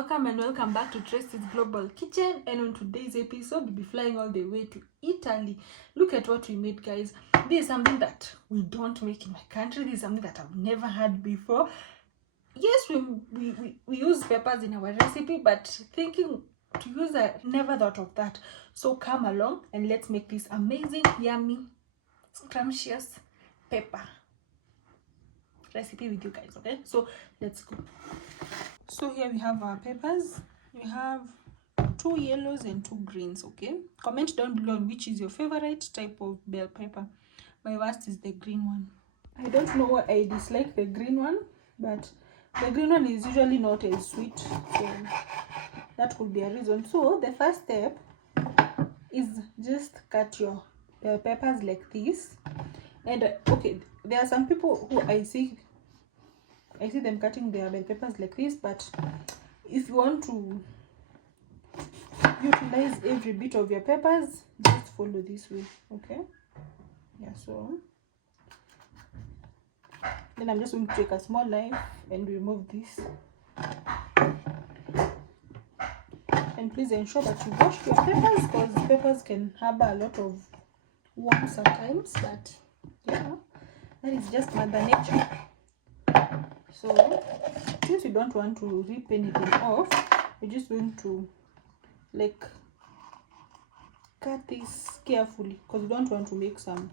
welcome and welcome back to Tracy's Global Kitchen. And on today's episode, we'll be flying all the way to Italy. Look at what we made, guys. This is something that we don't make in my country. This is something that I've never had before. Yes, we use peppers in our recipe, but thinking to use that, never thought of that. So come along and let's make this amazing, yummy, scrumptious pepper recipe with you guys. Okay, so let's go. So here we have our peppers. We have 2 yellows and 2 greens. Okay, comment down below on which is your favorite type of bell pepper. My worst is the green one. I don't know why I dislike the green one, but the green one is usually not as sweet, so that could be a reason. So the first step is just cut your peppers like this. And okay, there are some people who I see them cutting their bell peppers like this, but if you want to utilize every bit of your peppers, just follow this way. Okay, yeah. So then I'm just going to take a small knife and remove this. And please ensure that you wash your peppers, because peppers can harbor a lot of worms sometimes, but yeah, that is just Mother Nature. So since you don't want to rip anything off, we're just going to like cut this carefully, because we don't want to make some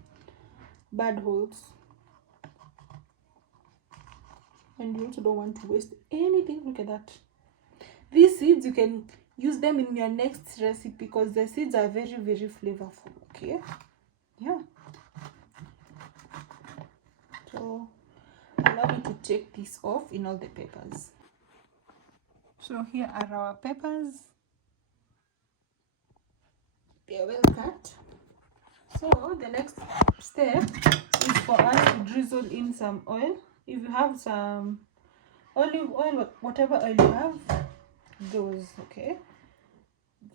bad holes, and you also don't want to waste anything. Look at that. These seeds, you can use them in your next recipe because the seeds are very, very flavorful. Okay, yeah. So allow me to take this off in all the peppers. So here are our peppers. They are well cut. So the next step is for us to drizzle in some oil. If you have some olive oil, whatever oil you have, those. Okay,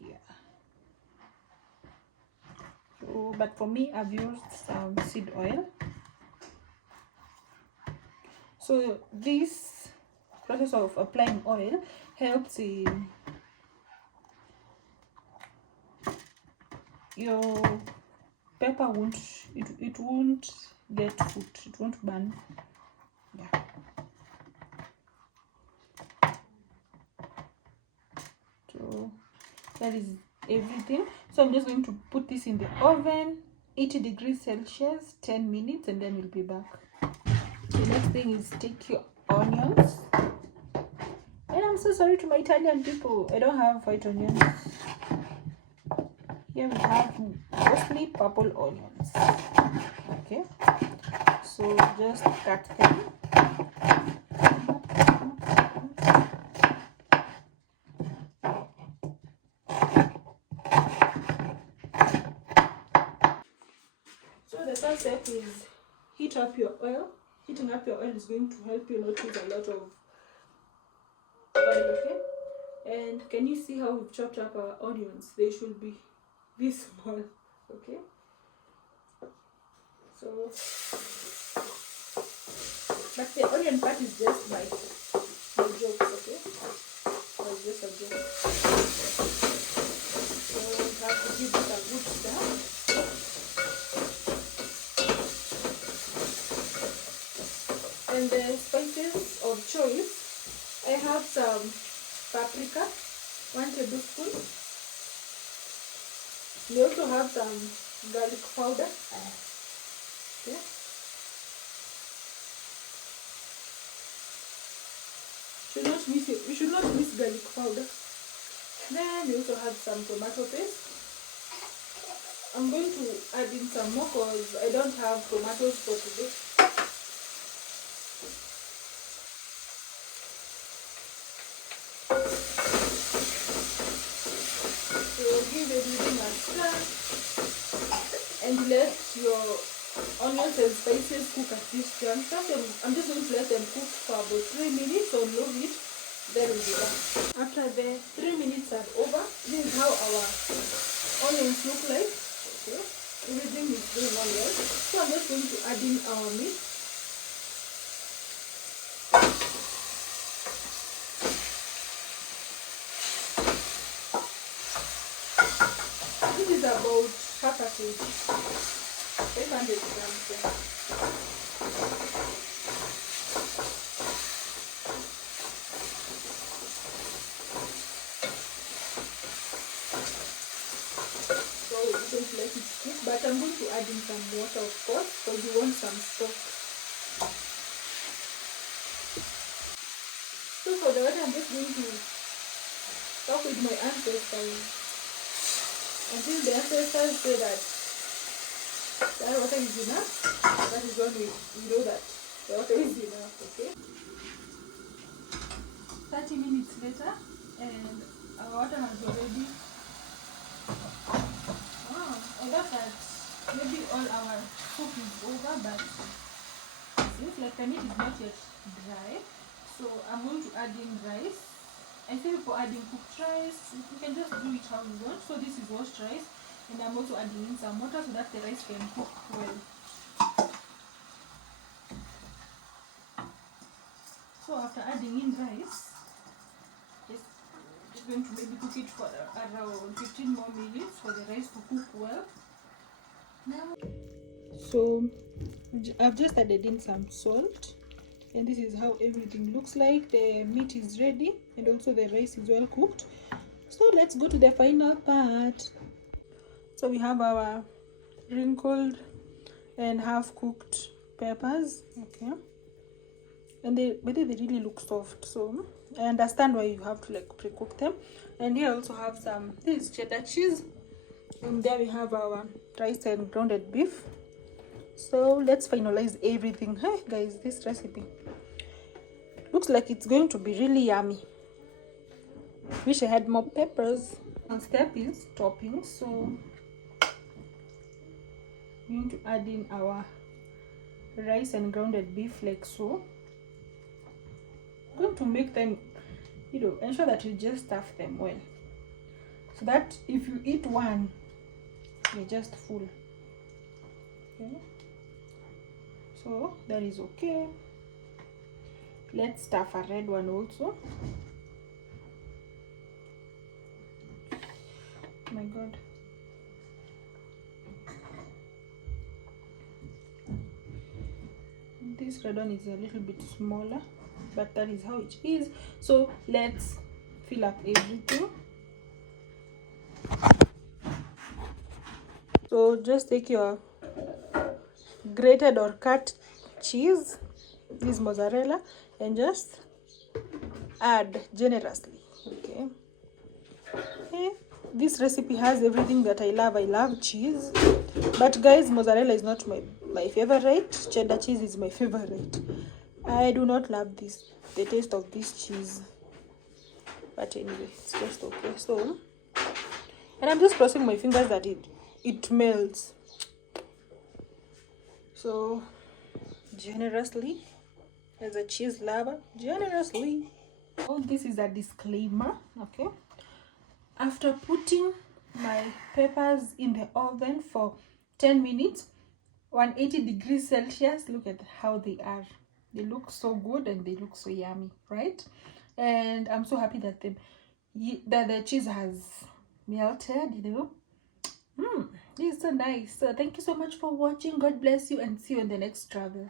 yeah. So but for me, I've used some seed oil. So this process of applying oil helps in your pepper it won't get food, it won't burn. Yeah. So that is everything. So I'm just going to put this in the oven, 80 degrees Celsius, 10 minutes, and then we'll be back. The next thing is take your onions. And I'm so sorry to my Italian people, I don't have white onions. Here we have mostly purple onions. Okay, so just cut them. So the first step is heat up your oil. Heating up your oil is going to help you not use a lot of oil. Okay, and can you see how we've chopped up our onions? They should be this small. Okay, so but the onion part is just my joke. Okay, so it's just a joke. So we have to give it a good stir. And the spices of choice, I have some paprika, 1 tablespoon. We also have some garlic powder. Okay. We should not miss garlic powder. Then we also have some tomato paste. I'm going to add in some more because I don't have tomatoes for today. Give everything a stir and let your onions and spices cook at this juncture. I'm just going to let them cook for about 3 minutes on low heat. Then we'll be back. After the 3 minutes are over, this is how our onions look like. Okay, everything is doing all well. So I'm just going to add in our meat. is about half a kg, 500 grams. So we don't let it cook, but I'm going to add in some water, of course, because you want some stock. So for the water, I'm just going to talk with my ancestors until the ancestors say that water is enough. That is when we know that the water is enough. Okay. 30 minutes later, and our water has already. Wow, I thought that maybe all our soup is over, but it seems like the meat is not yet dry. So I'm going to add in rice. I think for adding cooked rice, you can just do it how you want. So this is washed rice, and I'm also adding in some water so that the rice can cook well. So after adding in rice, just going to maybe cook it for around 15 more minutes for the rice to cook well. Now, so I've just added in some salt, and this is how everything looks like. The meat is ready, and also the rice is well cooked. So let's go to the final part. So we have our wrinkled and half cooked peppers, okay, and they really look soft, so I understand why you have to like pre-cook them. And here I also have some this cheddar cheese, and there we have our rice and grounded beef. So let's finalize everything. Hey guys, this recipe looks like it's going to be really yummy. Wish I had more peppers. One step is topping, so we're going to add in our rice and grounded beef like so. I'm going to make them, ensure that you just stuff them well, so that if you eat one, you're just full. Okay, so that is okay. Let's stuff a red one also. Oh my god. This red one is a little bit smaller, but that is how it is. So let's fill up everything. So just take your grated or cut cheese, this mozzarella, and just add generously. Okay. This recipe has everything that I love. I love cheese, but guys, mozzarella is not my favorite. Cheddar cheese is my favorite. I do not love the taste of this cheese, but anyway, it's just okay. So, and I'm just crossing my fingers that it melts. So generously, as a cheese lover, generously. Oh, this is a disclaimer. Okay, after putting my peppers in the oven for 10 minutes, 180 degrees Celsius, look at how they are. They look so good and they look so yummy, right? And I'm so happy that the cheese has melted, This is so nice. So thank you so much for watching. God bless you, and see you in the next travel.